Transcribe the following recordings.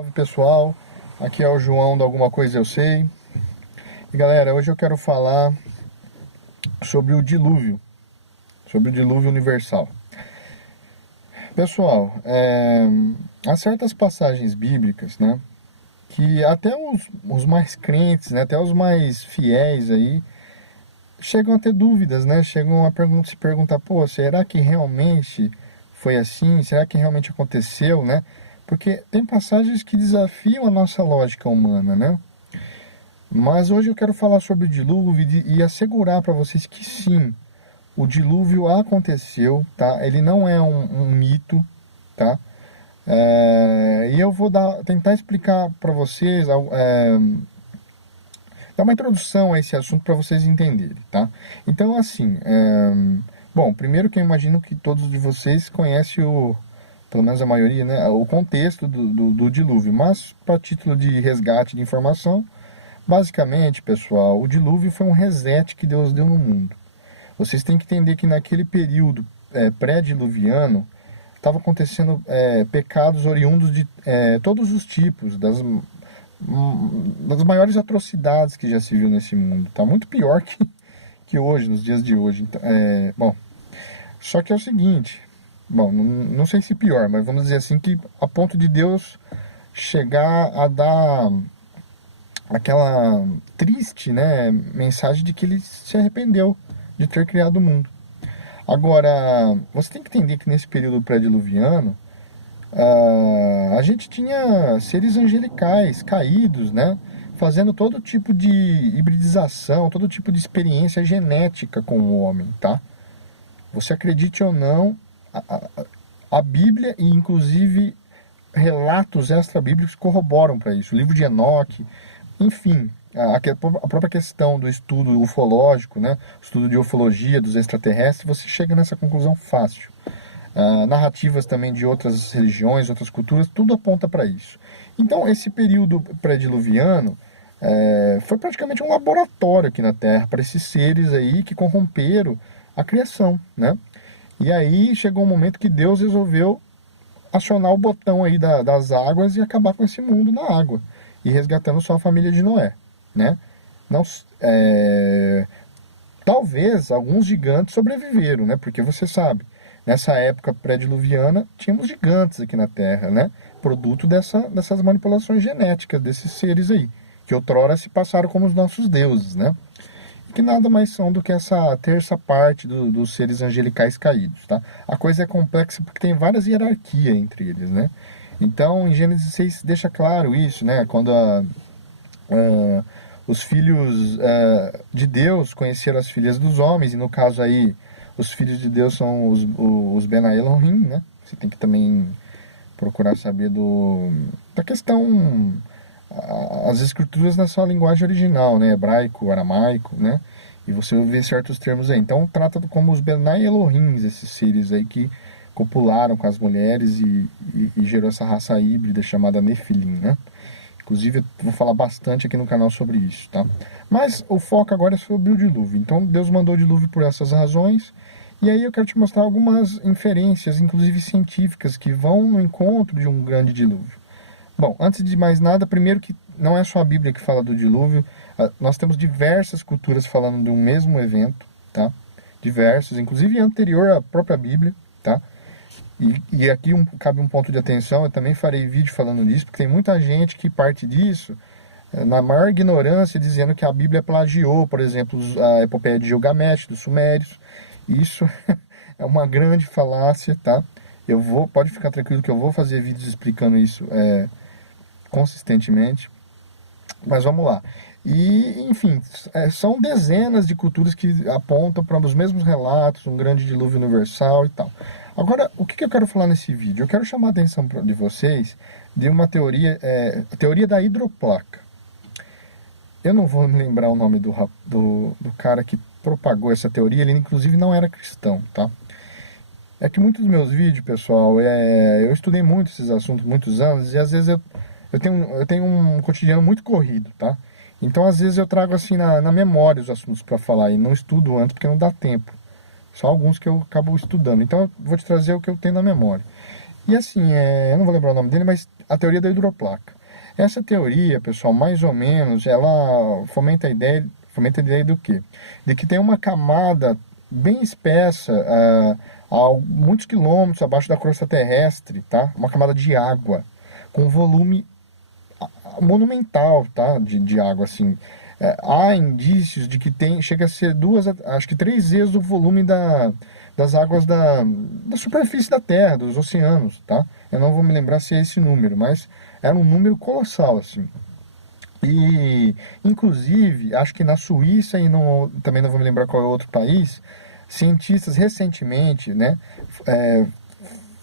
Salve pessoal, aqui é o João do Alguma Coisa Eu Sei. E galera, hoje eu quero falar sobre o dilúvio, universal. Pessoal, há certas passagens bíblicas, né, que até os mais crentes, né, até os mais fiéis aí, chegam a ter dúvidas, né, chegam a se perguntar, pô, será que realmente foi assim? Será que realmente aconteceu, né? Porque tem passagens que desafiam a nossa lógica humana, né? Mas hoje eu quero falar sobre o dilúvio e assegurar para vocês que sim, o dilúvio aconteceu, tá? Ele não é um mito, tá? E eu vou tentar explicar para vocês, dar uma introdução a esse assunto para vocês entenderem, tá? Então, assim, bom, primeiro que eu imagino que todos de vocês conhecem pelo menos a maioria, né, o contexto do dilúvio, mas para título de resgate de informação, basicamente, pessoal, o dilúvio foi um reset que Deus deu no mundo. Vocês têm que entender que naquele período pré-diluviano estava acontecendo pecados oriundos de todos os tipos, das maiores atrocidades que já se viu nesse mundo. Tá muito pior que hoje, nos dias de hoje. Então, bom, só que é o seguinte, bom, não sei se pior, mas vamos dizer assim que a ponto de Deus chegar a dar aquela triste, né, mensagem de que ele se arrependeu de ter criado o mundo. Agora, você tem que entender que nesse período pré-diluviano, a gente tinha seres angelicais caídos, né, fazendo todo tipo de hibridização, todo tipo de experiência genética com o homem, tá? Você acredite ou não, a Bíblia e inclusive relatos extra-bíblicos corroboram para isso. O livro de Enoque, enfim, a própria questão do estudo ufológico, né, estudo de ufologia dos extraterrestres, você chega nessa conclusão fácil. Narrativas também de outras religiões, outras culturas, tudo aponta para isso. Então, esse período pré-diluviano foi praticamente um laboratório aqui na Terra para esses seres aí que corromperam a criação, né? E aí chegou um momento que Deus resolveu acionar o botão aí das águas e acabar com esse mundo na água e resgatando só a família de Noé, né? Não, talvez alguns gigantes sobreviveram, né? Porque você sabe, nessa época pré-diluviana tínhamos gigantes aqui na Terra, né? Produto dessas manipulações genéticas desses seres aí, que outrora se passaram como os nossos deuses, né? Que nada mais são do que essa terça parte dos seres angelicais caídos, tá? A coisa é complexa porque tem várias hierarquias entre eles, né? Então, em Gênesis 6 deixa claro isso, né? Quando os filhos de Deus conheceram as filhas dos homens, e no caso aí, os filhos de Deus são os Bena Elohim, né? Você tem que também procurar saber da questão, as escrituras na sua linguagem original, né? Hebraico, aramaico, né? E você vê certos termos aí. Então trata como os Benai Elohim, esses seres aí que copularam com as mulheres e gerou essa raça híbrida chamada Nefilim, né? Inclusive eu vou falar bastante aqui no canal sobre isso, tá? Mas o foco agora é sobre o dilúvio. Então Deus mandou o dilúvio por essas razões. E aí eu quero te mostrar algumas inferências, inclusive científicas, que vão no encontro de um grande dilúvio. Bom, antes de mais nada, primeiro que não é só a Bíblia que fala do dilúvio, nós temos diversas culturas falando de um mesmo evento, tá? Diversos, inclusive anterior à própria Bíblia, tá? E aqui cabe um ponto de atenção, eu também farei vídeo falando disso, porque tem muita gente que parte disso na maior ignorância, dizendo que a Bíblia plagiou, por exemplo, a epopeia de Gilgamesh, dos Sumérios. Isso é uma grande falácia, tá? Pode ficar tranquilo que eu vou fazer vídeos explicando isso consistentemente. Mas vamos lá. E, enfim, são dezenas de culturas que apontam para os mesmos relatos, um grande dilúvio universal e tal. Agora, o que eu quero falar nesse vídeo? Eu quero chamar a atenção de vocês de uma teoria, a teoria da hidroplaca. Eu não vou me lembrar o nome do cara que propagou essa teoria, ele inclusive não era cristão, tá? É que muitos dos meus vídeos, pessoal, eu estudei muito esses assuntos muitos anos e às vezes eu tenho um cotidiano muito corrido, tá? Então às vezes eu trago assim na memória os assuntos para falar e não estudo antes porque não dá tempo. Só alguns que eu acabo estudando. Então eu vou te trazer o que eu tenho na memória. E assim, eu não vou lembrar o nome dele, mas a teoria da hidroplaca. Essa teoria, pessoal, mais ou menos, ela fomenta a ideia do quê? De que tem uma camada bem espessa, a muitos quilômetros abaixo da crosta terrestre, tá? Uma camada de água, com volume monumental, tá? De água, assim. Há indícios de que chega a ser acho que 3 vezes o volume das águas da superfície da Terra, dos oceanos, tá? Eu não vou me lembrar se é esse número, mas era um número colossal, assim. E, inclusive, acho que na Suíça e também não vou me lembrar qual é o outro país, cientistas recentemente, né,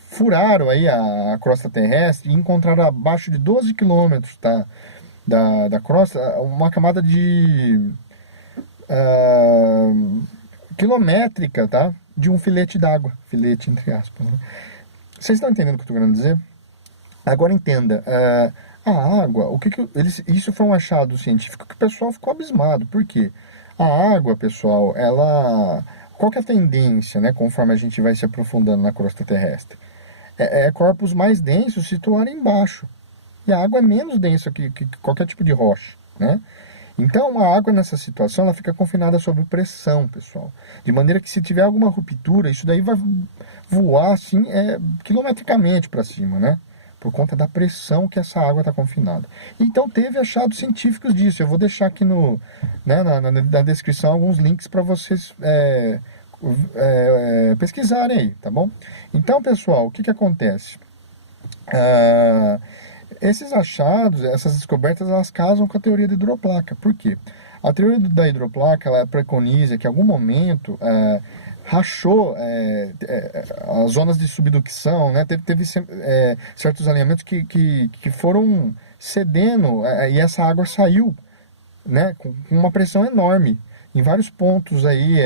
furaram aí a crosta terrestre e encontraram abaixo de 12 quilômetros, tá, da crosta uma camada de quilométrica, tá, de um filete d'água, filete entre aspas, né? Vocês estão entendendo o que eu estou querendo dizer? Agora entenda, a água, isso foi um achado científico que o pessoal ficou abismado. Por quê? A água, pessoal, qual que é a tendência, né, conforme a gente vai se aprofundando na crosta terrestre? Corpos mais densos se situarem embaixo. E a água é menos densa que qualquer tipo de rocha, né? Então, a água nessa situação, ela fica confinada sob pressão, pessoal. De maneira que se tiver alguma ruptura, isso daí vai voar, assim, quilometricamente para cima, né? Por conta da pressão que essa água está confinada. Então, teve achados científicos disso. Eu vou deixar aqui na descrição alguns links para vocês pesquisarem aí, tá bom? Então, pessoal, o que acontece? Esses achados, essas descobertas, elas casam com a teoria da hidroplaca. Por quê? A teoria da hidroplaca, ela preconiza que em algum momento rachou as zonas de subducção, né? Teve certos alinhamentos que foram cedendo e essa água saiu, né? Com uma pressão enorme em vários pontos aí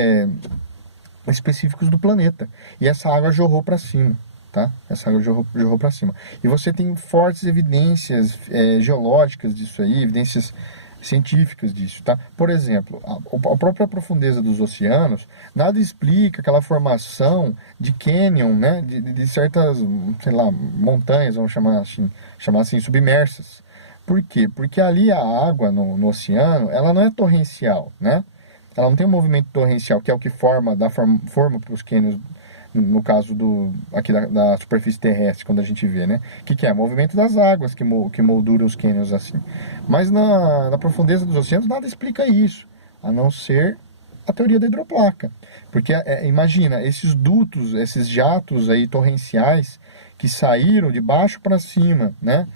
específicos do planeta. E essa água jorrou para cima. Tá? Essa água jorrou para cima. E você tem fortes evidências geológicas disso aí, evidências científicas disso, tá? Por exemplo, a própria profundeza dos oceanos, nada explica aquela formação de cânion, né? De certas, sei lá, montanhas, vamos chamar assim, submersas. Por quê? Porque ali a água no oceano, ela não é torrencial, né? Ela não tem um movimento torrencial, que é o que dá forma para os cânions, no caso aqui da superfície terrestre, quando a gente vê, né? O que é? O movimento das águas que moldura os cânions assim. Mas na profundeza dos oceanos nada explica isso, a não ser a teoria da hidroplaca. Porque, imagina, esses dutos, esses jatos aí torrenciais que saíram de baixo para cima, né?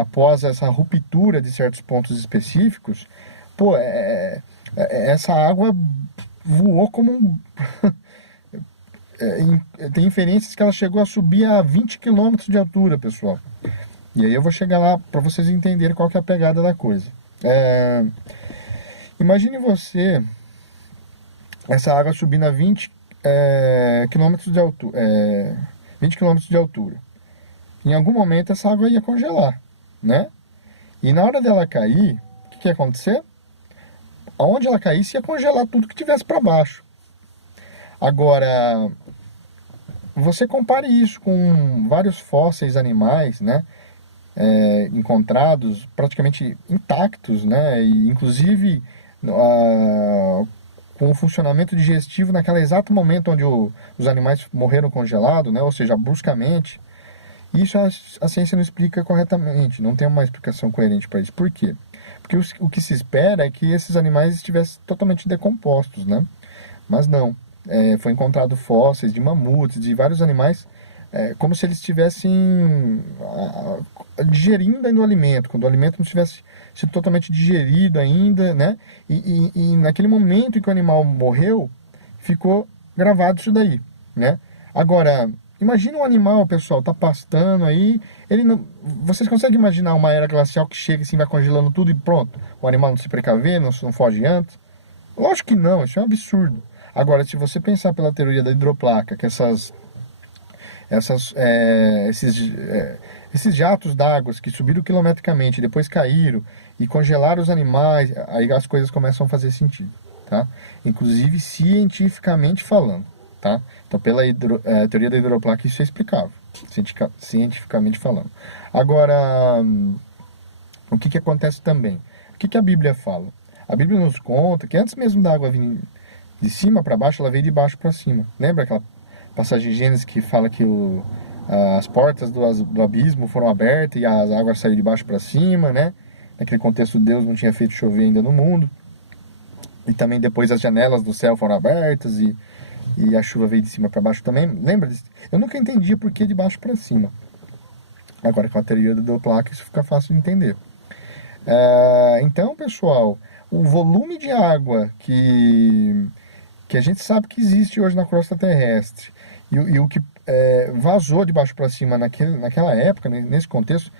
Após essa ruptura de certos pontos específicos, pô, essa água voou como tem inferências que ela chegou a subir a 20 quilômetros de altura, pessoal. E aí eu vou chegar lá para vocês entenderem qual que é a pegada da coisa. Imagine você, essa água subindo a 20 quilômetros de altura. 20 quilômetros de altura. Em algum momento essa água ia congelar, né? E na hora dela cair, o que ia acontecer? Aonde ela caísse ia congelar tudo que tivesse para baixo. Agora, você compare isso com vários fósseis animais, né, encontrados praticamente intactos, né, e inclusive com o funcionamento digestivo naquele exato momento onde os animais morreram congelados, né, ou seja, bruscamente. Isso a ciência não explica corretamente, não tem uma explicação coerente para isso. Por quê? Porque o que se espera é que esses animais estivessem totalmente decompostos, né, mas não. Foi encontrado fósseis de mamutes, de vários animais, como se eles estivessem digerindo ainda o alimento, quando o alimento não tivesse sido totalmente digerido ainda, né? E naquele momento em que o animal morreu, ficou gravado isso daí, né? Agora, imagina um animal, pessoal, tá pastando aí, vocês conseguem imaginar uma era glacial que chega assim, vai congelando tudo e pronto, o animal não se precaver, não foge antes? Lógico que não, isso é um absurdo. Agora, se você pensar pela teoria da hidroplaca, que esses jatos d'água que subiram quilometricamente, depois caíram e congelaram os animais, aí as coisas começam a fazer sentido, tá? Inclusive cientificamente falando, tá? Então, pela teoria da hidroplaca, isso é explicável. cientificamente falando. Agora, o que acontece também? O que a Bíblia fala? A Bíblia nos conta que antes mesmo da água vir de cima para baixo, ela veio de baixo para cima. Lembra aquela passagem de Gênesis que fala que as portas do abismo foram abertas e as águas saíram de baixo para cima, né? Naquele contexto, Deus não tinha feito chover ainda no mundo. E também depois as janelas do céu foram abertas e a chuva veio de cima para baixo também. Lembra disso? Eu nunca entendia por que de baixo para cima. Agora com a teoria do Doppler isso fica fácil de entender. Então, pessoal, o volume de água que a gente sabe que existe hoje na crosta terrestre e o que vazou de baixo para cima naquela época, nesse contexto,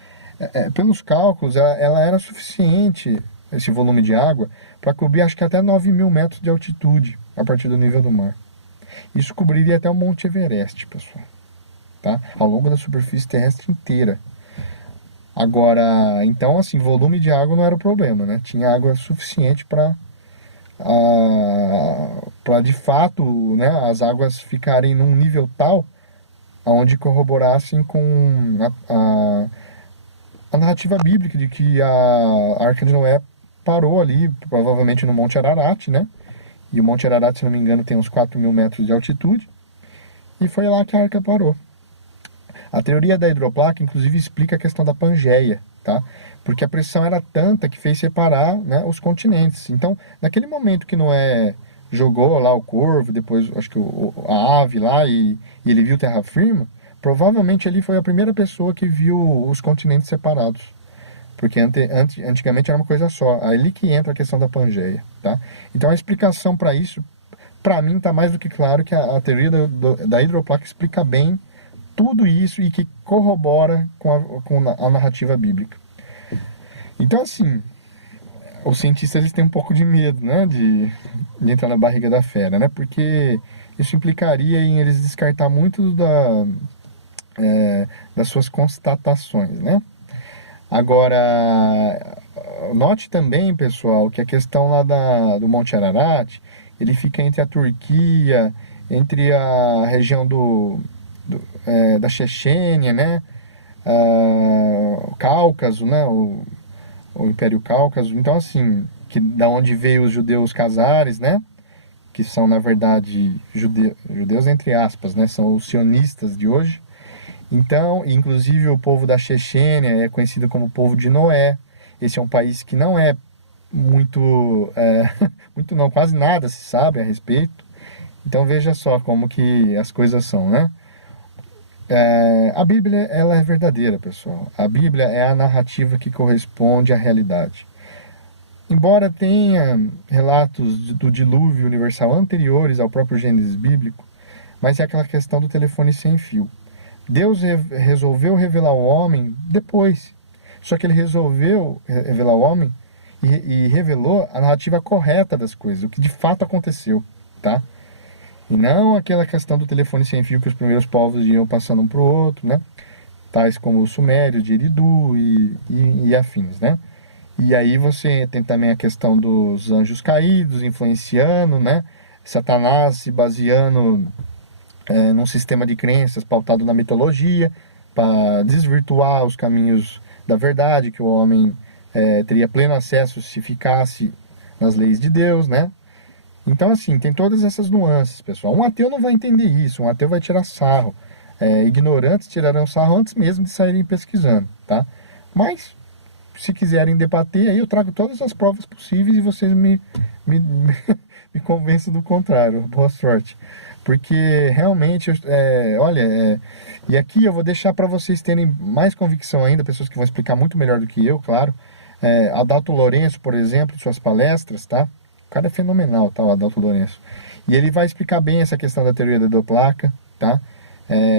pelos cálculos, ela era suficiente, esse volume de água, para cobrir acho que até 9.000 metros de altitude a partir do nível do mar. Isso cobriria até o Monte Everest, pessoal, tá? Ao longo da superfície terrestre inteira. Agora, então, assim, volume de água não era o problema, né? Tinha água suficiente para de fato, né, as águas ficarem num nível tal onde corroborassem com a narrativa bíblica de que a Arca de Noé parou ali, provavelmente no Monte Ararat, né? E o Monte Ararat, se não me engano, tem uns 4.000 metros de altitude. E foi lá que a Arca parou. A teoria da hidroplaca, inclusive, explica a questão da Pangeia, tá? Porque a pressão era tanta que fez separar, né, os continentes. Então, naquele momento que Noé jogou lá o corvo, depois acho que a ave lá e ele viu terra firme, provavelmente ele foi a primeira pessoa que viu os continentes separados. Porque antigamente era uma coisa só. É ali que entra a questão da Pangeia, tá? Então a explicação para isso, para mim, está mais do que claro que a teoria da hidroplaca explica bem tudo isso e que corrobora com a narrativa bíblica. Então, assim, os cientistas eles têm um pouco de medo, né, de entrar na barriga da fera, né? Porque isso implicaria em eles descartar muito das suas constatações, né? Agora, note também, pessoal, que a questão lá do Monte Ararat, ele fica entre a Turquia, entre a região da Chechênia, né? O Cáucaso, né? O Império Cáucaso. Então, assim, da onde veio os judeus cazares, né? Que são, na verdade, judeus entre aspas, né? São os sionistas de hoje. Então, inclusive o povo da Chechênia é conhecido como povo de Noé. Esse é um país que não é muito, muito não, quase nada se sabe a respeito. Então veja só como que as coisas são, né? A Bíblia, ela é verdadeira, pessoal. A Bíblia é a narrativa que corresponde à realidade. Embora tenha relatos do dilúvio universal anteriores ao próprio Gênesis bíblico, mas é aquela questão do telefone sem fio. Deus resolveu revelar ao homem depois. Só que ele resolveu revelar ao homem e revelou a narrativa correta das coisas, o que de fato aconteceu, tá? E não aquela questão do telefone sem fio que os primeiros povos iam passando um para o outro, né? Tais como os sumérios, de Eridu e afins, né? E aí você tem também a questão dos anjos caídos influenciando, né? Satanás se baseando num sistema de crenças pautado na mitologia, para desvirtuar os caminhos da verdade, que o homem teria pleno acesso se ficasse nas leis de Deus, né? Então, assim, tem todas essas nuances, pessoal. Um ateu não vai entender isso, um ateu vai tirar sarro. Ignorantes tirarão sarro antes mesmo de saírem pesquisando, tá? Mas, se quiserem debater, aí eu trago todas as provas possíveis e vocês me convencem do contrário. Boa sorte. Porque realmente, olha, e aqui eu vou deixar para vocês terem mais convicção ainda, pessoas que vão explicar muito melhor do que eu, claro. Adalto Lourenço, por exemplo, suas palestras, tá? O cara é fenomenal, tá, o Adalto Lourenço. E ele vai explicar bem essa questão da teoria da hidroplaca, tá?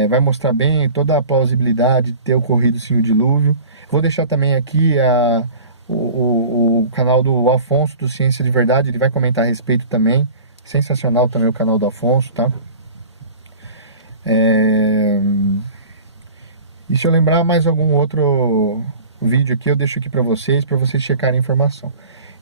Vai mostrar bem toda a plausibilidade de ter ocorrido sim o dilúvio. Vou deixar também aqui o canal do Afonso, do Ciência de Verdade, ele vai comentar a respeito também. Sensacional também o canal do Afonso, tá? E se eu lembrar mais algum outro vídeo aqui, eu deixo aqui para vocês checarem a informação.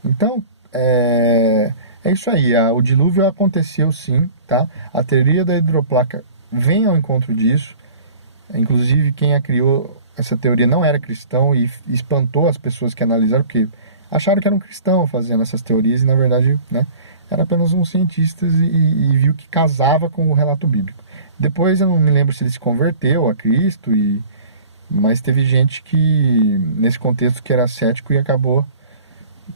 Então, é isso aí, o dilúvio aconteceu sim, tá? A teoria da hidroplaca vem ao encontro disso. Inclusive, quem a criou, essa teoria não era cristão e espantou as pessoas que analisaram, porque acharam que era um cristão fazendo essas teorias e, na verdade, né, era apenas um cientista e viu que casava com o relato bíblico. Depois, eu não me lembro se ele se converteu a Cristo, mas teve gente que, nesse contexto, que era cético e acabou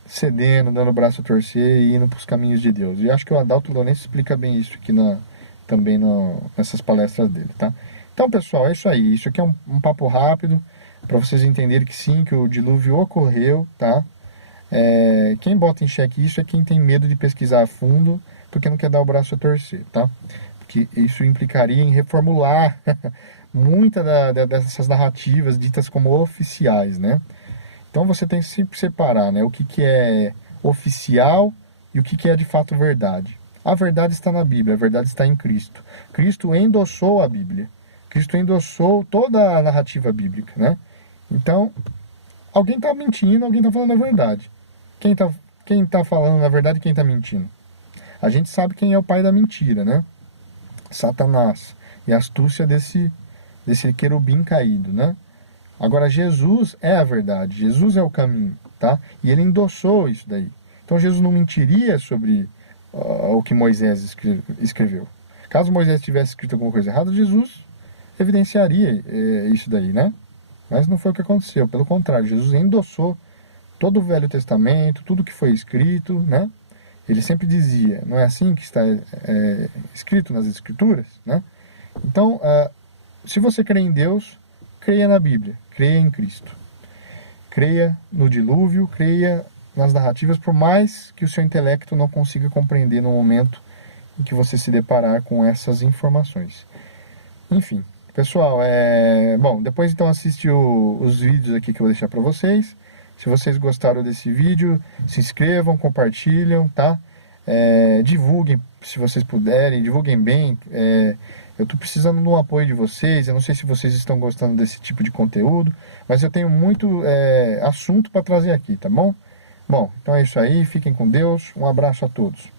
cedendo, dando o braço a torcer e indo para os caminhos de Deus. E acho que o Adalto Lourenço explica bem isso aqui também nessas palestras dele, tá? Então, pessoal, é isso aí. Isso aqui é um papo rápido para vocês entenderem que sim, que o dilúvio ocorreu, tá? Quem bota em xeque isso é quem tem medo de pesquisar a fundo porque não quer dar o braço a torcer, tá? Porque isso implicaria em reformular muitas dessas narrativas ditas como oficiais, né? Então você tem que sempre separar, né, o que é oficial e o que é de fato verdade. A verdade está na Bíblia, a verdade está em Cristo. Cristo endossou a Bíblia. Cristo endossou toda a narrativa bíblica, né? Então, alguém está mentindo, alguém está falando a verdade. Quem tá falando a verdade e quem está mentindo? A gente sabe quem é o pai da mentira, né? Satanás. E a astúcia desse querubim caído, né? Agora, Jesus é a verdade, Jesus é o caminho, tá? E ele endossou isso daí. Então, Jesus não mentiria sobre o que Moisés escreveu. Caso Moisés tivesse escrito alguma coisa errada, Jesus evidenciaria isso daí, né? Mas não foi o que aconteceu, pelo contrário, Jesus endossou todo o Velho Testamento, tudo que foi escrito, né? Ele sempre dizia, não é assim que está escrito nas Escrituras, né? Então, se você crê em Deus, creia na Bíblia, creia em Cristo. Creia no dilúvio, creia nas narrativas, por mais que o seu intelecto não consiga compreender no momento em que você se deparar com essas informações. Enfim, pessoal, bom, depois então assiste os vídeos aqui que eu vou deixar para vocês. Se vocês gostaram desse vídeo, se inscrevam, compartilham, tá? Divulguem se vocês puderem, divulguem bem. Eu estou precisando do apoio de vocês. Eu não sei se vocês estão gostando desse tipo de conteúdo, mas eu tenho muito assunto para trazer aqui, tá bom? Bom, então é isso aí. Fiquem com Deus. Um abraço a todos.